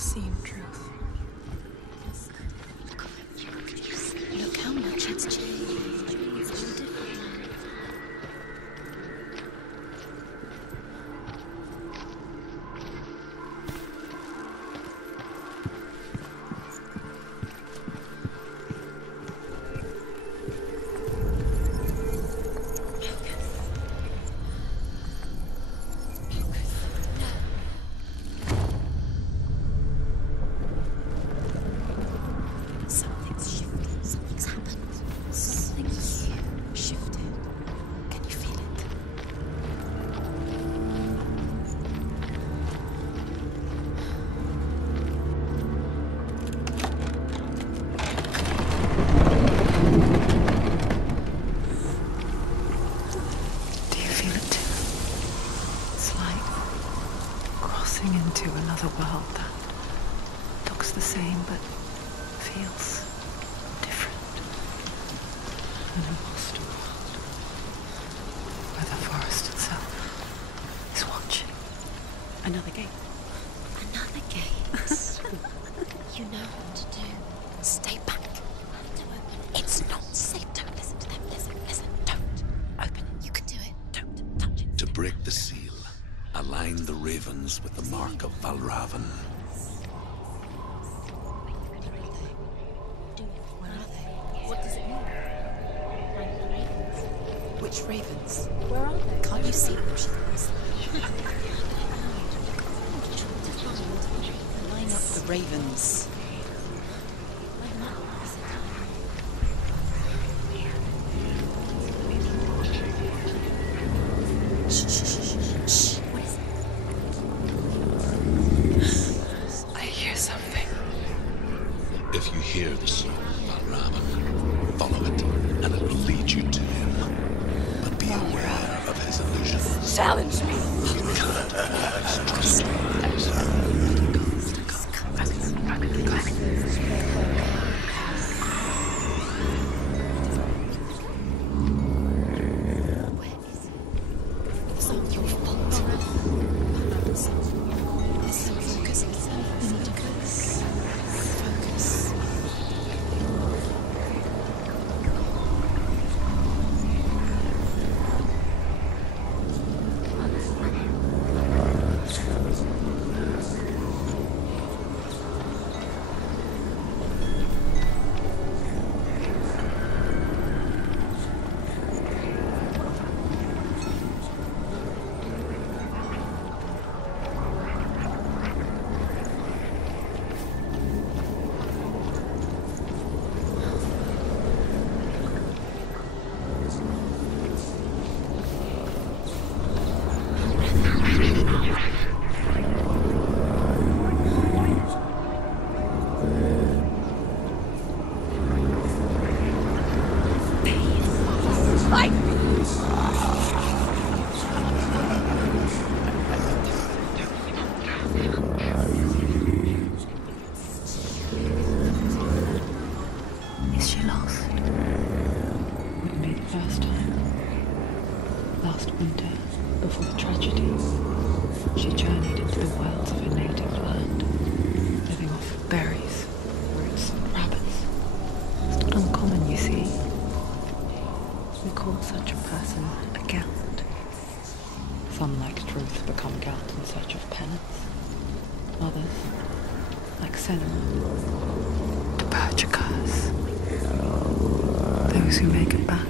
seen truth. Look how much it's changed. It's all different now. Into another world that looks the same but feels different. An imposter world where the forest itself is watching. Another gate. Another gate. You know what to do. Stay back. It's not safe. Don't listen to them. Listen. Don't. Open it. You can do it. Don't touch it. To break the seal, align the ravens with the mark of Valravan. Where are they? What does it mean? Which ravens? Where are they? Can't you see them? Line up the ravens. If you hear the song of Valravan, follow it, and it will lead you to him. But be aware of his illusions. Silence me! First time, last winter, before the tragedy, she journeyed into the wilds of her native land, living off berries, roots, and rabbits. It's not uncommon, you see. We call such a person a gallant. Some, like Truth, become gallant in search of penance. Others, like Senua, to purge a curse. Those who make it back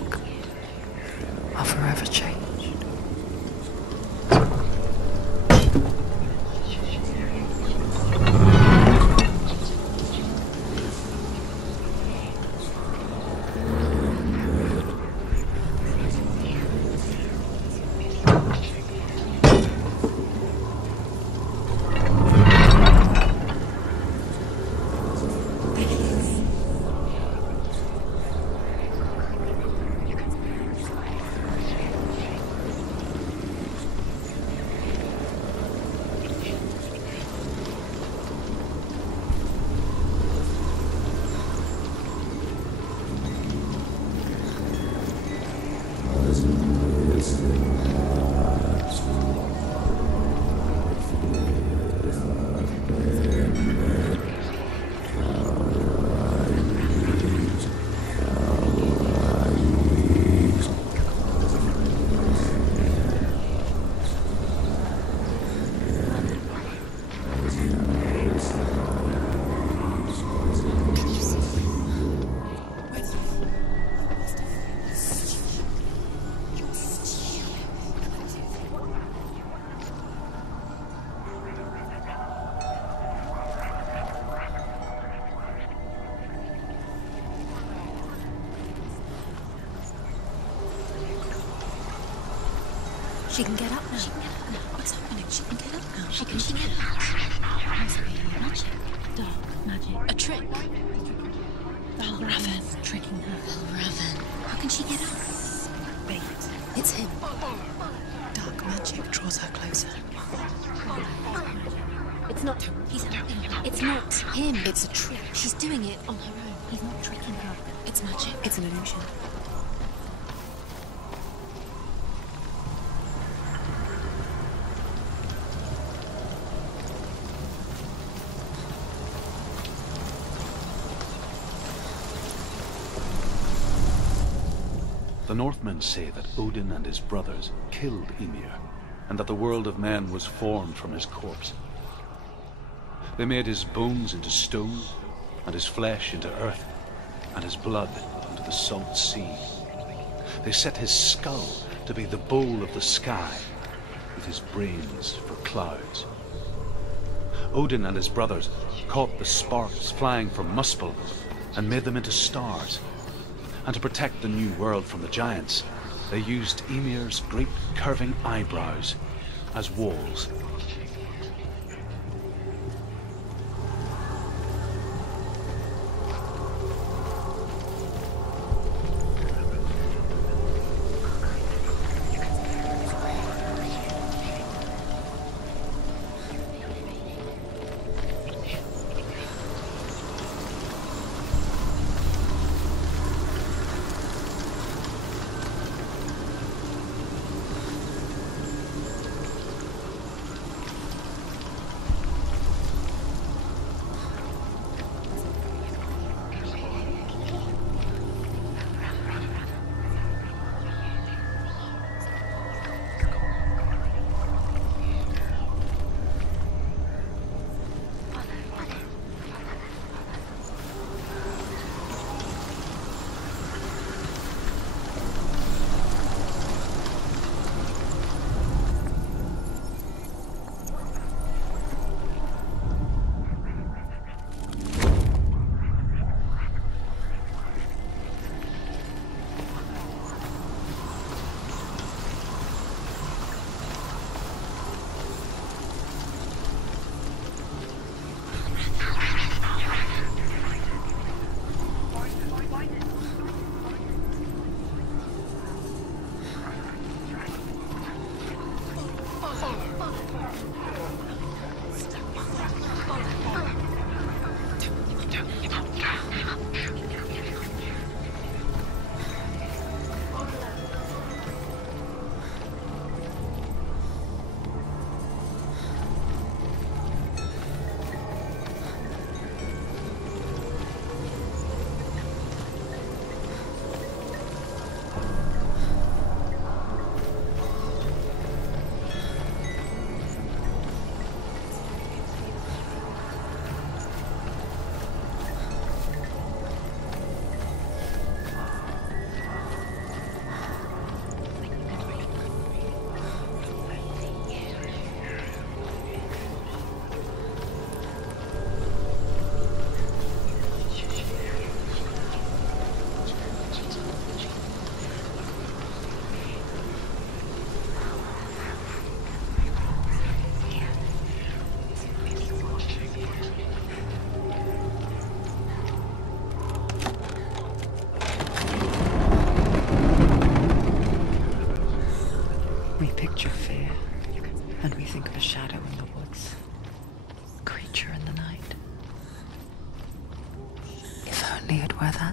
are forever changed. She can get up now. What's happening? She can get up now. How can she get up? Must be magic. Dark magic. A trick. Valravan's tricking her. Valravan. How can she get up? Bait. It's him. Dark magic draws her closer. It's not. He's helping her. It's not him. It's a trick. She's doing it on her own. He's not tricking her. It's magic. It's an illusion. The Northmen say that Odin and his brothers killed Ymir, and that the world of men was formed from his corpse. They made his bones into stone, and his flesh into earth, and his blood into the salt sea. They set his skull to be the bowl of the sky, with his brains for clouds. Odin and his brothers caught the sparks flying from Muspel and made them into stars. And to protect the new world from the giants, they used Ymir's great curving eyebrows as walls.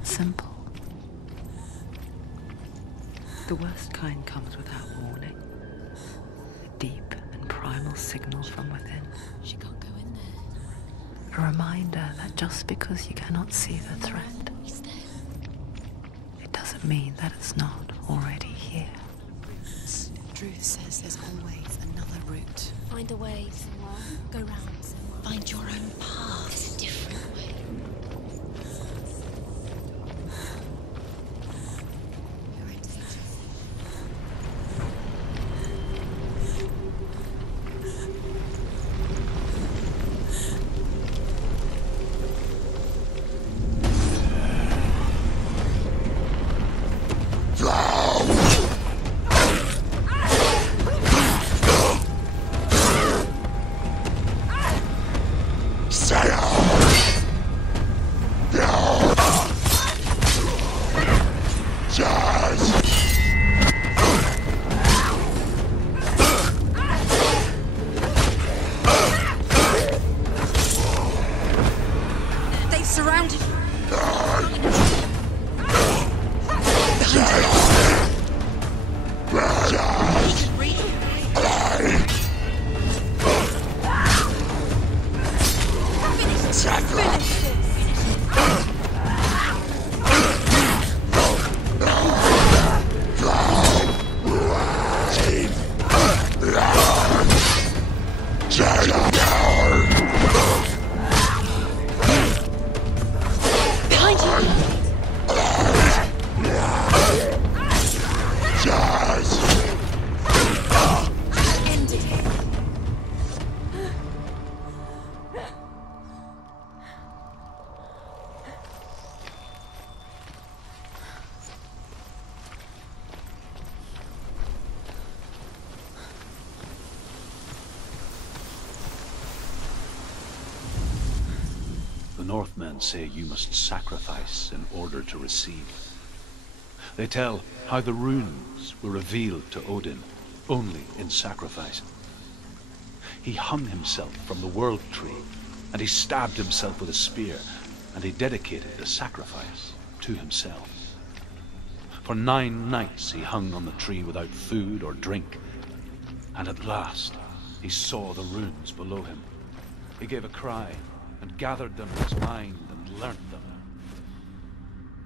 Simple. The worst kind comes without warning. A deep and primal signal from within. She can't go in there. A reminder that just because you cannot see the threat, He's there. it doesn't mean that it's not already here. Druth says there's always another route. Find a way somewhere. Go round somewhere. Find your own path. There's a different way. surrounded. The Northmen say you must sacrifice in order to receive. They tell how the runes were revealed to Odin only in sacrifice. He hung himself from the world tree, and he stabbed himself with a spear, and he dedicated the sacrifice to himself. For 9 nights he hung on the tree without food or drink, and at last he saw the runes below him. He gave a cry and gathered them in his mind and learnt them.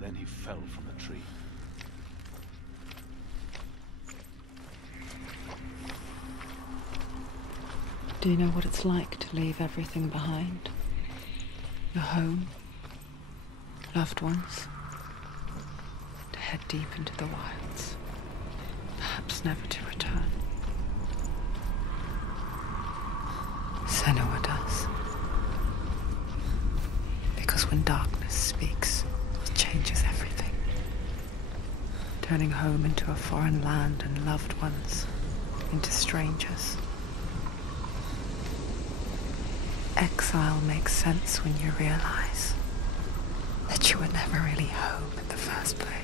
Then he fell from the tree. Do you know what it's like to leave everything behind? Your home, loved ones, to head deep into the wilds, perhaps never to return. Senua does. Because when darkness speaks, it changes everything. Turning home into a foreign land and loved ones into strangers. Exile makes sense when you realize that you were never really home in the first place.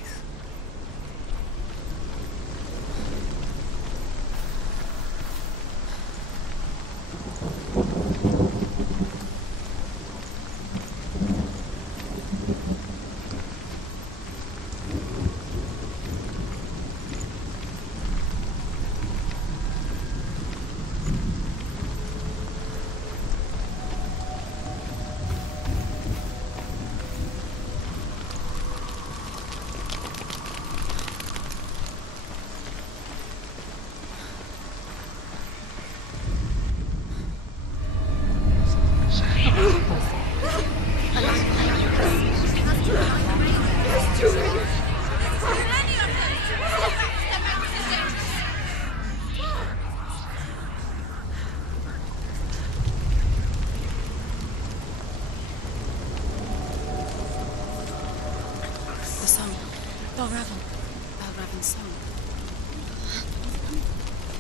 Balraven's song.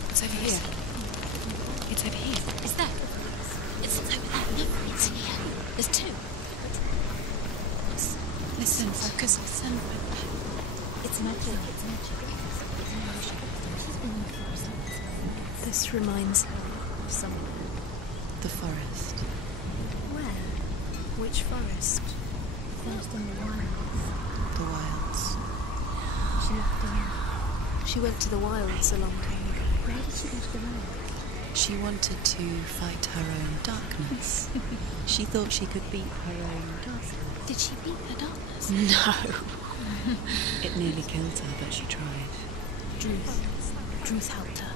It's over here. It's over here. Is there? It's over there. No, it's here. There's 2. Listen, focus. Listen. It's magic. It's magic. This reminds her of someone. The forest. Where? Which forest? First in the wilds. The wilds. She left again. She went to the wilds a long time ago. Where did she go to the wilds? She wanted to fight her own darkness. She thought she could beat her own darkness. Did she beat her darkness? No. It nearly killed her, but she tried. Druth helped her.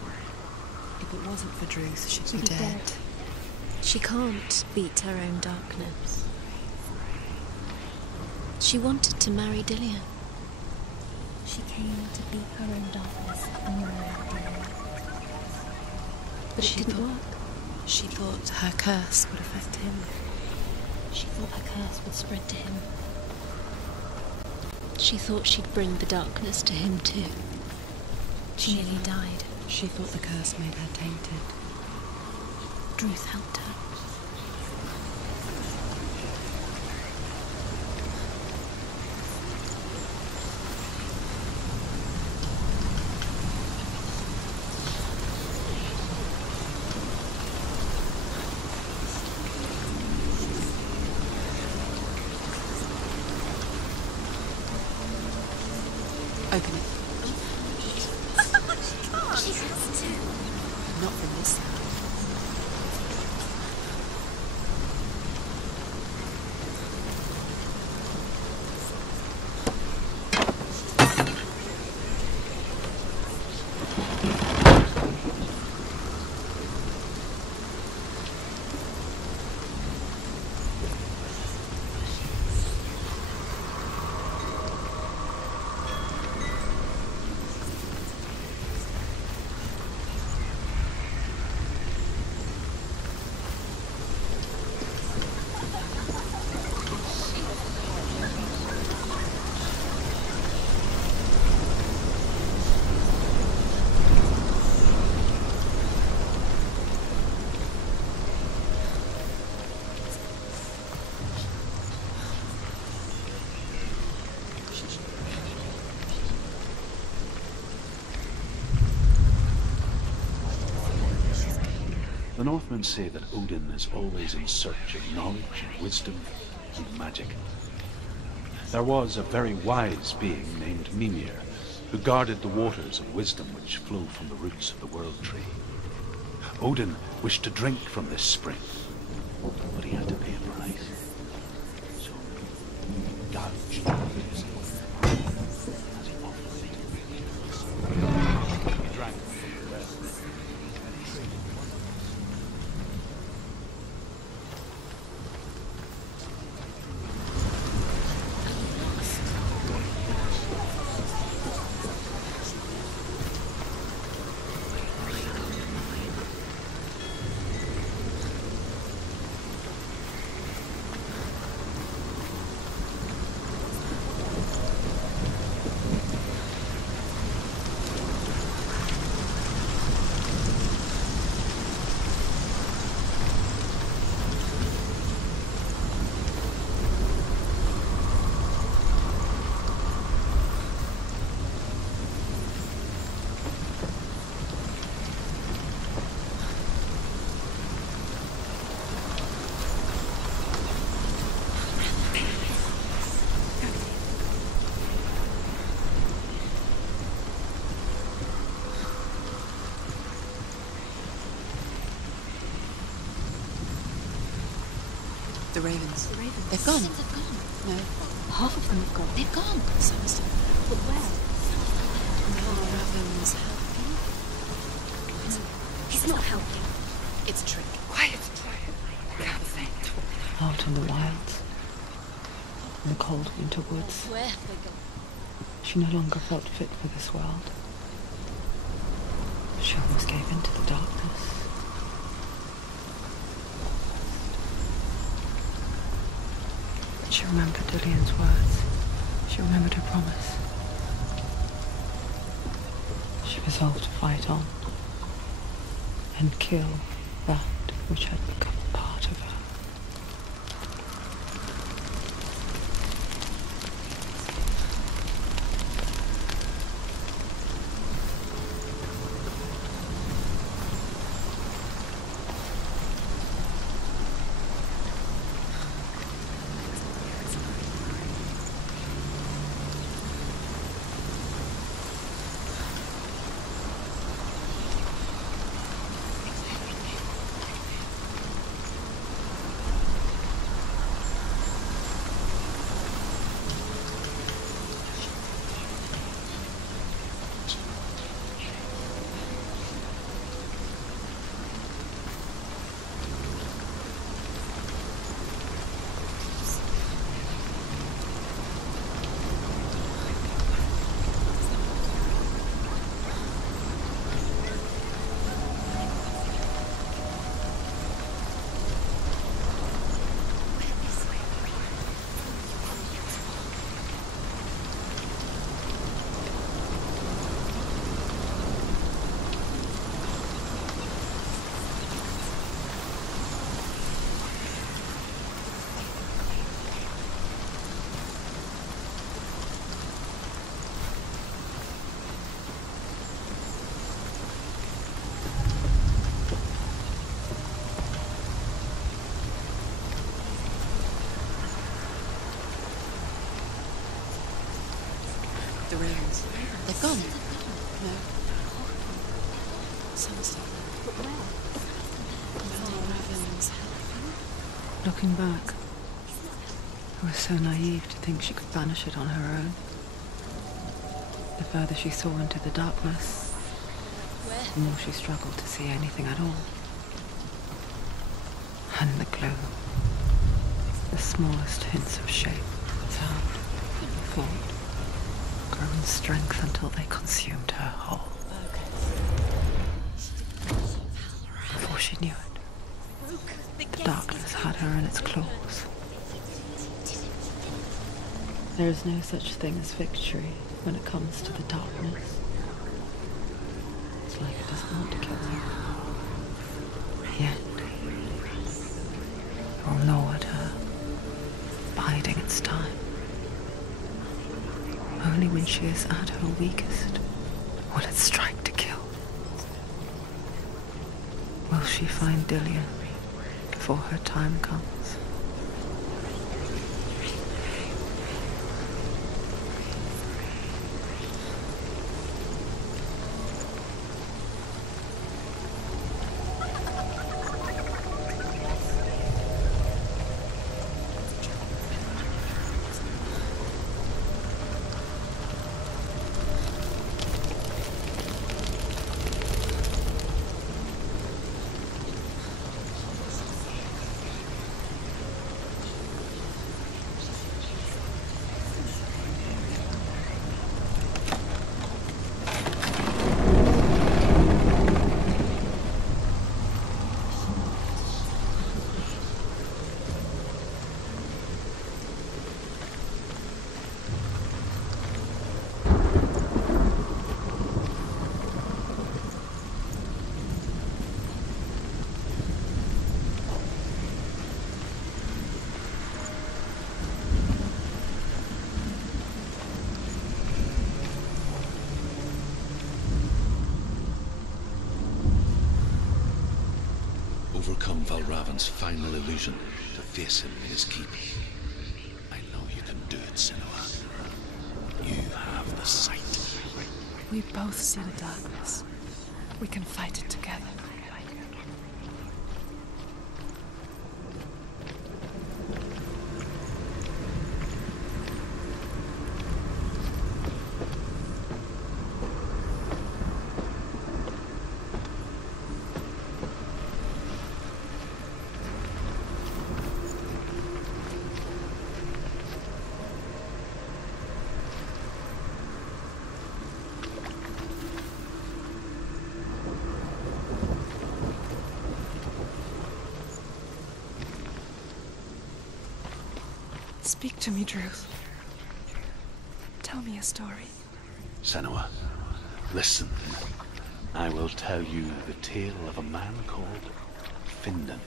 If it wasn't for Druth, she'd be dead. She can't beat her own darkness. She wanted to marry Dillian. She came to beat her own darkness and marry Dillian. But it didn't work. She thought her curse would affect him. She thought her curse would spread to him. She thought she'd bring the darkness to him too. She nearly died. She thought the curse made her tainted. Druth helped her. Open it. She has to. Not from this side. The Northmen say that Odin is always in search of knowledge and wisdom and magic. There was a very wise being named Mimir, who guarded the waters of wisdom which flow from the roots of the World Tree. Odin wished to drink from this spring, but he had to pay a price. So, gouged his as he offered it. He drank from the well. The ravens. The ravens. They've gone. They've gone. No. Half of them have gone. They've gone. So must have. But where? No ravens helping. He's not helping. It's a trick. Quiet. Can't think. Out in the wilds, in the cold winter woods, Where have they gone? she no longer felt fit for this world. She almost gave in to the darkness. She remembered Dillian's words. She remembered her promise. She resolved to fight on and kill that which had become part of her. The ravens. They've gone. No. Some stuff. But where? Ravens. Looking back, I was so naive to think she could banish it on her own. The further she saw into the darkness, the more she struggled to see anything at all. And the glow, the smallest hints of shape, sound, thought, grew in strength until they consumed her whole. Before she knew it, the darkness had her in its claws. There is no such thing as victory when it comes to the darkness. It's like it doesn't want to kill you. Yet, it will gnaw at her, biding its time. Only when she is at her weakest will it strike to kill. Will she find Dillian before her time comes? Overcome Valravan's final illusion to face him in his keep. I know you can do it, Senua. You have the sight. We both see the darkness. We can fight it together. Speak to me, Druth. Tell me a story. Senua, listen. I will tell you the tale of a man called Findan.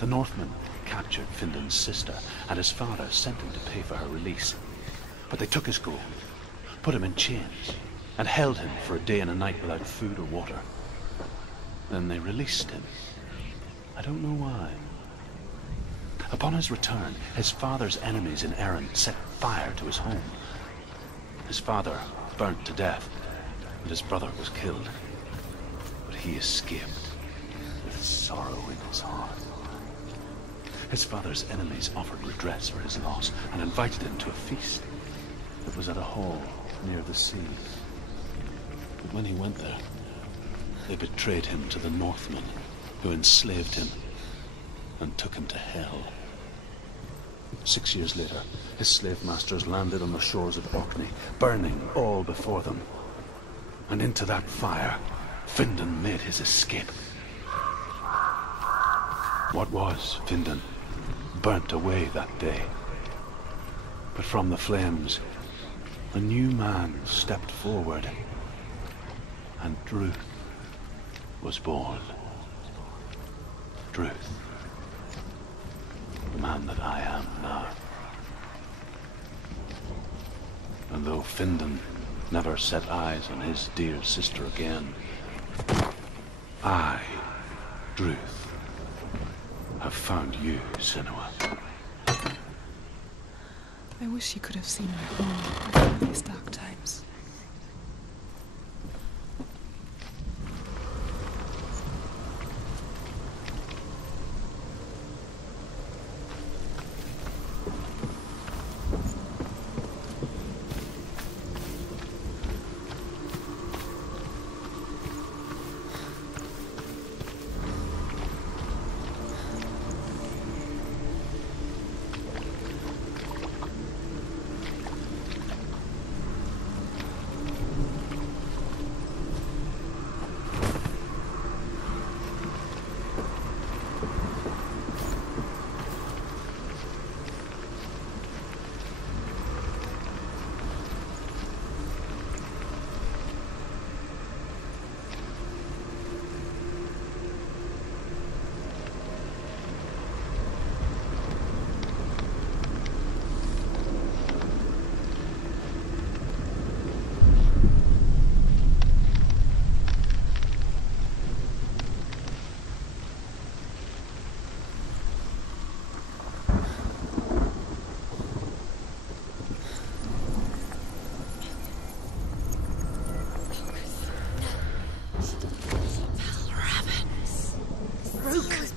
The Northmen captured Findan's sister, and his father sent him to pay for her release. But they took his gold, put him in chains, and held him for a day and a night without food or water. Then they released him. I don't know why. Upon his return, his father's enemies in Erin set fire to his home. His father burnt to death, and his brother was killed. But he escaped with sorrow in his heart. His father's enemies offered redress for his loss and invited him to a feast. It was at a hall near the sea. But when he went there, they betrayed him to the Northmen, who enslaved him and took him to hell. 6 years later, his slave masters landed on the shores of Orkney, burning all before them. And into that fire, Findan made his escape. What was Findan burnt away that day. But from the flames, a new man stepped forward, and Druth was born. Druth. The man that I am now. And though Findan never set eyes on his dear sister again, I, Druth, have found you, Senua. I wish you could have seen my home before these dark times.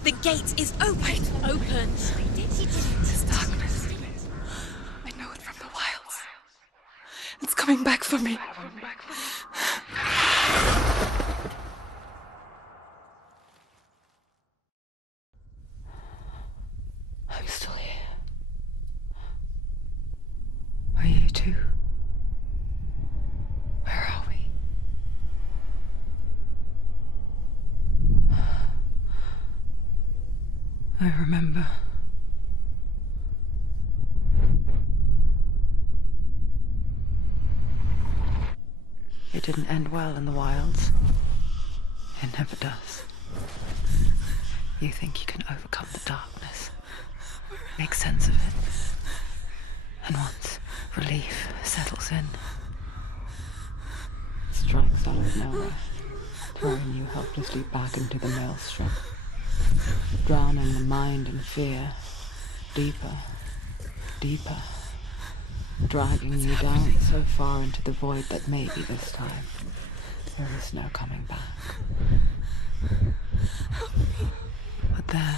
The gate is open. Open. This darkness. I know it from the wilds. It's coming back for me. I'm still here. Are you too? Where are we? I remember. It didn't end well in the wilds. It never does. You think you can overcome the darkness, make sense of it, and once relief settles in, it strikes out of nowhere, throwing you helplessly back into the maelstrom, drowning the mind in fear, deeper, deeper, dragging you down so far into the void that maybe this time there is no coming back. But there,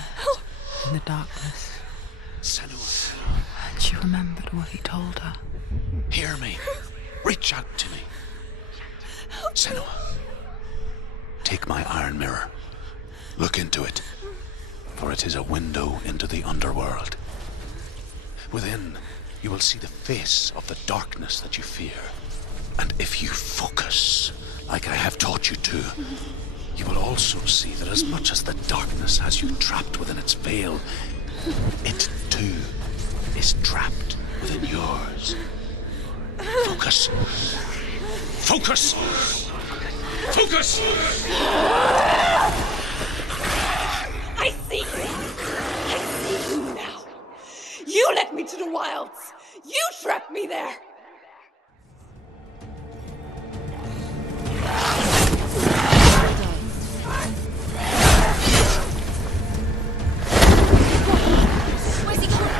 in the darkness, Senua, and she remembered what he told her. hear me. Reach out to me. Senua, take my iron mirror. Look into it, for it is a window into the underworld. Within, you will see the face of the darkness that you fear. And if you focus, like I have taught you to, you will also see that as much as the darkness has you trapped within its veil, it too is trapped within yours. Focus. Focus! Focus! I see you! I see you now! You led me to the wilds! You trapped me there! Where's he going?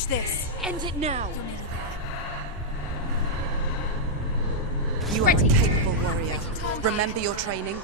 Finish this! End it now! You are a capable warrior. Remember your training.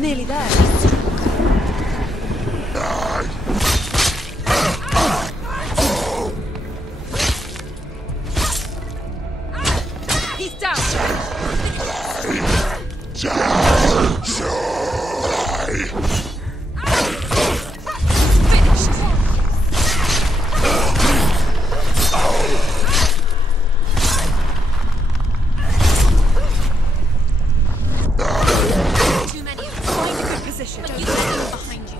Nearly there. He's down! Finished! Too many of them. Find a good position. But you don't look behind you.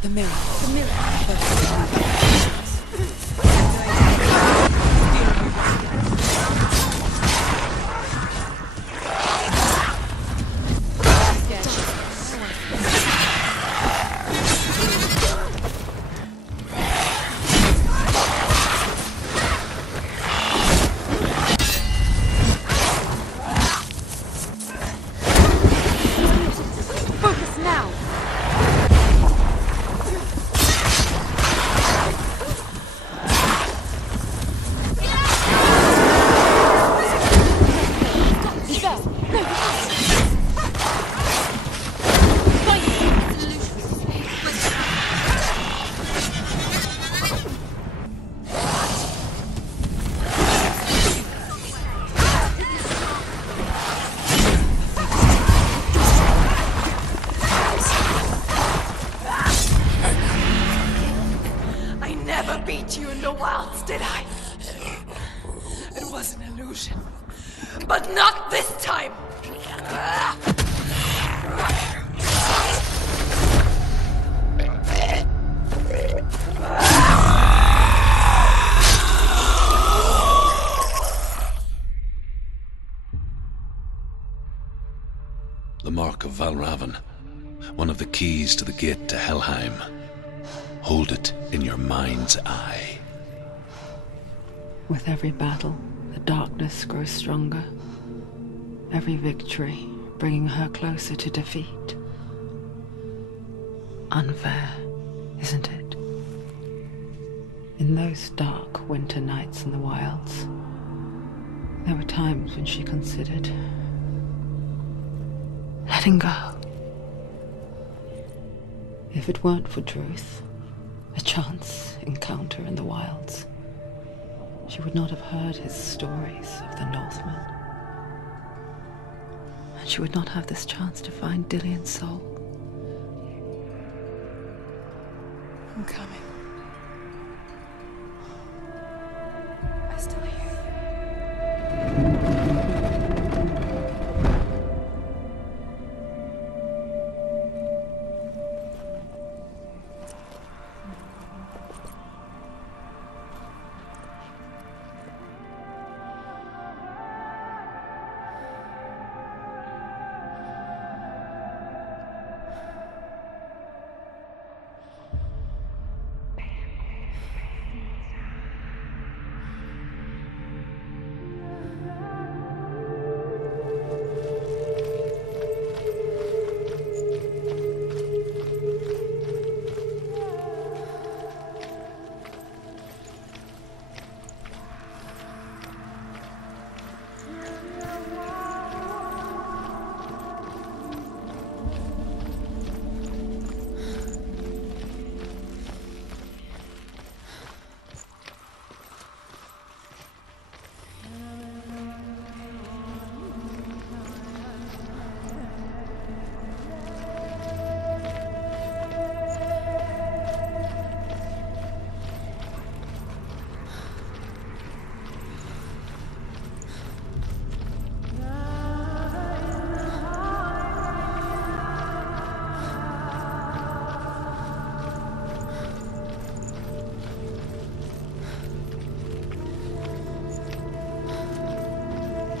The mirror. The mirror. did I? It was an illusion. But not this time! The Mark of Valravan, one of the keys to the gate to Helheim. Hold it in your mind's eye. With every battle, the darkness grows stronger. Every victory bringing her closer to defeat. Unfair, isn't it? In those dark winter nights in the wilds, there were times when she considered letting go. If it weren't for Druth, a chance encounter in the wilds, she would not have heard his stories of the Northmen. And she would not have this chance to find Dillion's soul. I'm coming. I still hear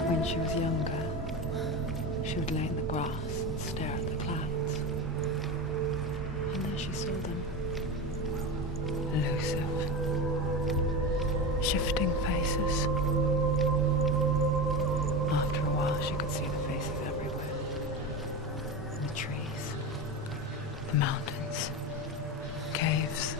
When she was younger, she would lay in the grass and stare at the clouds. And there she saw them. Elusive, shifting faces. After a while, she could see the faces everywhere. In the trees, the mountains, caves.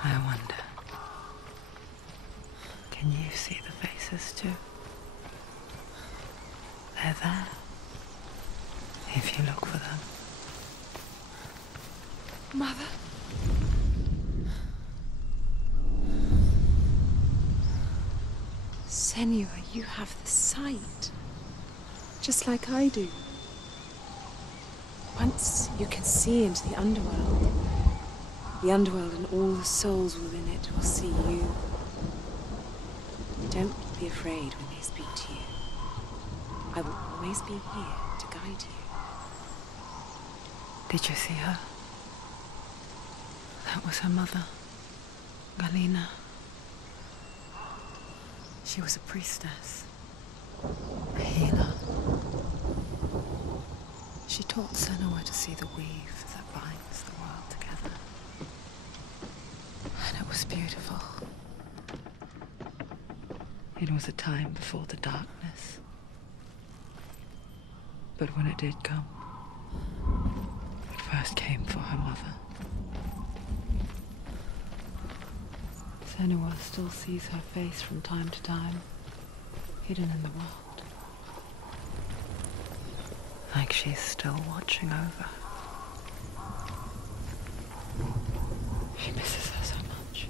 I wonder, can you see the faces too? They're there, if you look for them. Mother? Senua, you have the sight. Just like I do. Once you can see into the underworld. The underworld and all the souls within it will see you. Don't be afraid when they speak to you. I will always be here to guide you. Did you see her? That was her mother, Galina. She was a priestess, a healer. She taught Senua to see the weave that binds the world together. And it was beautiful. It was a time before the darkness. But when it did come, it first came for her mother. Senua still sees her face from time to time, hidden in the world. Like she's still watching over. She misses her so much.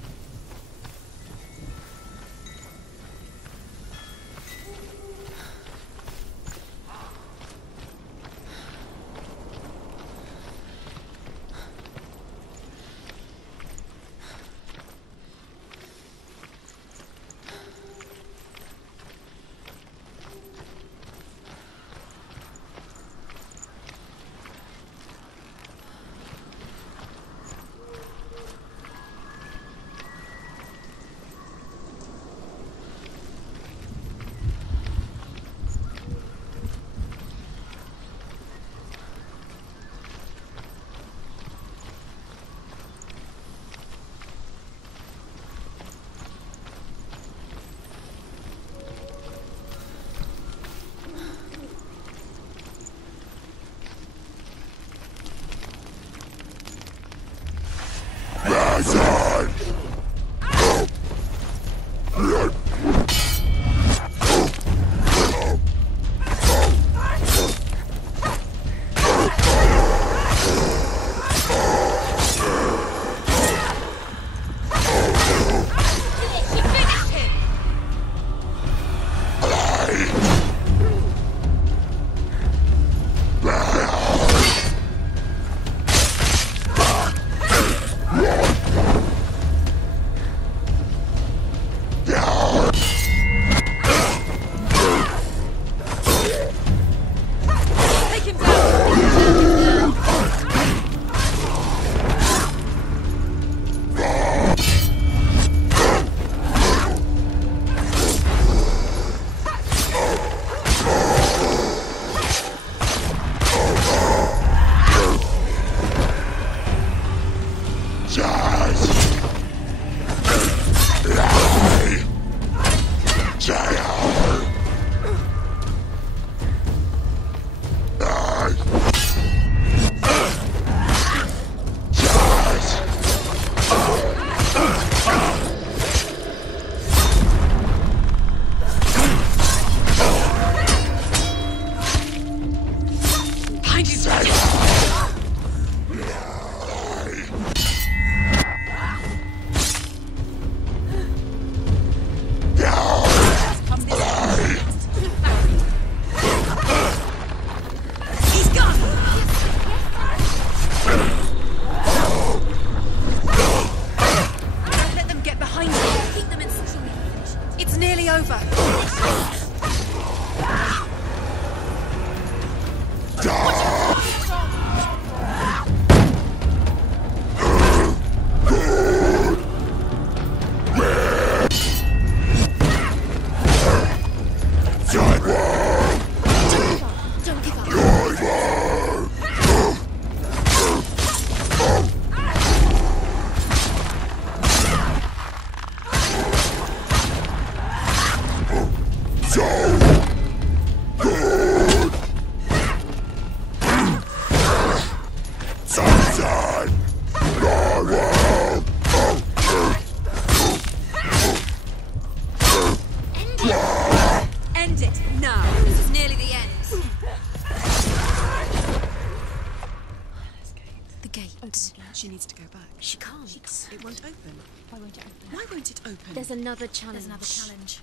She needs to go back. She can't. It won't open. Why won't it open? Why won't it open? There's another challenge.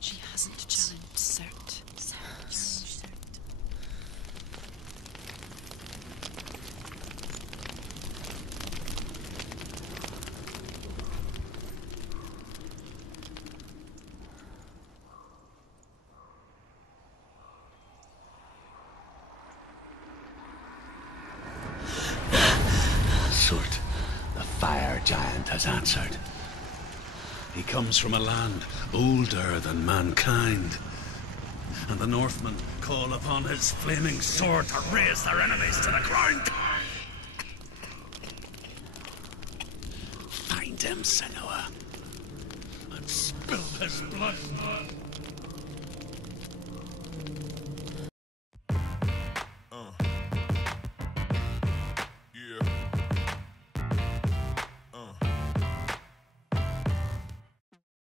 She hasn't challenged Cert. Surt, the fire giant, has answered. He comes from a land older than mankind, and the Northmen call upon his flaming sword to raise their enemies to the ground. Find him, Senua, and spill his blood.